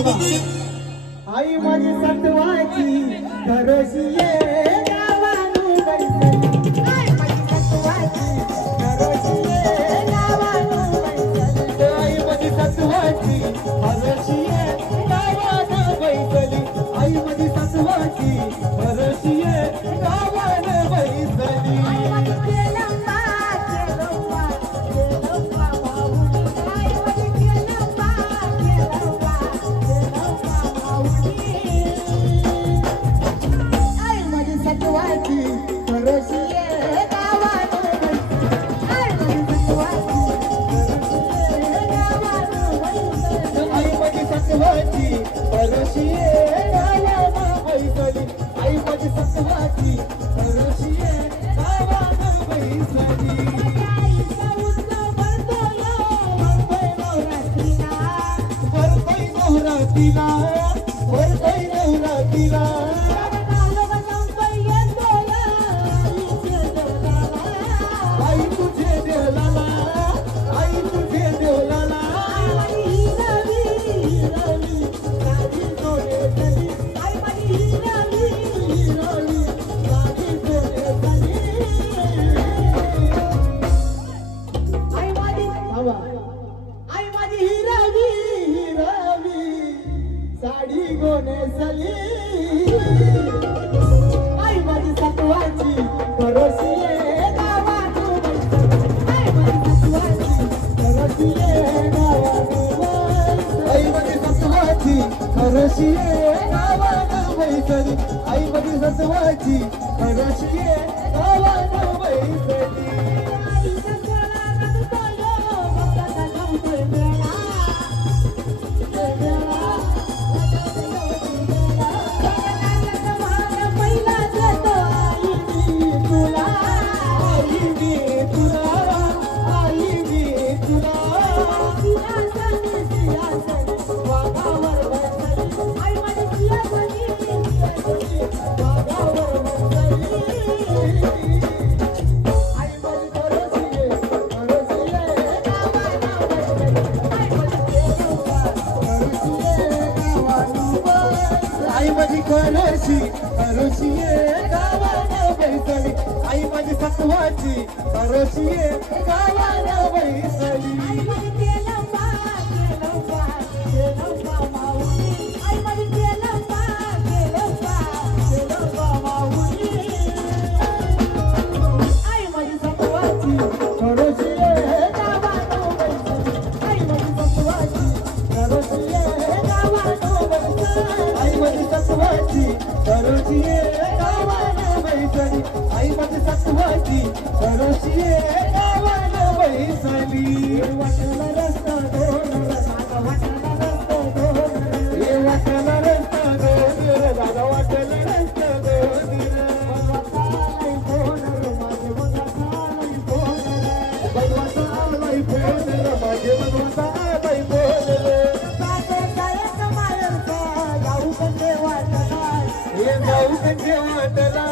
आई माझी सत्वाची घरोशी ये गावानू बैसली आई माझी सत्वाची घरोशी ये गावानू बैसली आई माझी सत्वाची घरोशी ये गावानू बैसली आई माझी सत्वाची घरोशी ये गावानू बैसली आई माझी केलंबा केलंबा केलंबा भाऊनी आई माझी केलंबा केलंबा केलंबा भाऊनी आई माझी सत्वाची घरोशी ये गावानू बैसली आई माझी सत्वाची आई माझी सत्वाची घरोशी ये गावानू बैसली आई माझी सत्वाची घरोशी ये गावानू बैसली आईचा उत्सव भरतोय भरतोय नवरात्रीला भरतोय नवरात्रीला आई तुझे देवलाला आई तुझे देवलाला आई माझी हिरावी हिरावी साडी गोनेसली आई माझी सत्वाची घरोशी ये गावानू बैसली आई माझी सत्वाची घरोशी ये गावानू बैसली आई माझी सत्वाची घरोशी ये गावानू बैसली घरोशी ये गावानू बैसली आई माझी सत्वाची घरोशी ये गावानू बैसली आई माझी केलंबा केलंबा केलंबा भाऊनी आई माझी केलंबा केलंबा केलंबा भाऊनी आई माझी सत्वाची घरोशी ये गावानू बैसली आई माझी सत्वाची घरोशी ये गावानू बैसली आई माझी सत्वाची घरोशी ये गावानू बैसली आई माझी सत्वाची घरोशी ये गावानू बैसली वाटला रस्ता दोन दादा वाटला रस्ता दोन हे वाटला रस्ता दोन दादा वाटला रस्ता दोन बनवासालाई फोन माझे बनवासालाई फोन बनवासालाई फोन माझे बनवासालाई फोन साथे कायक मारता जाऊ कंजे वाटला ये जाऊ कंजे वाटला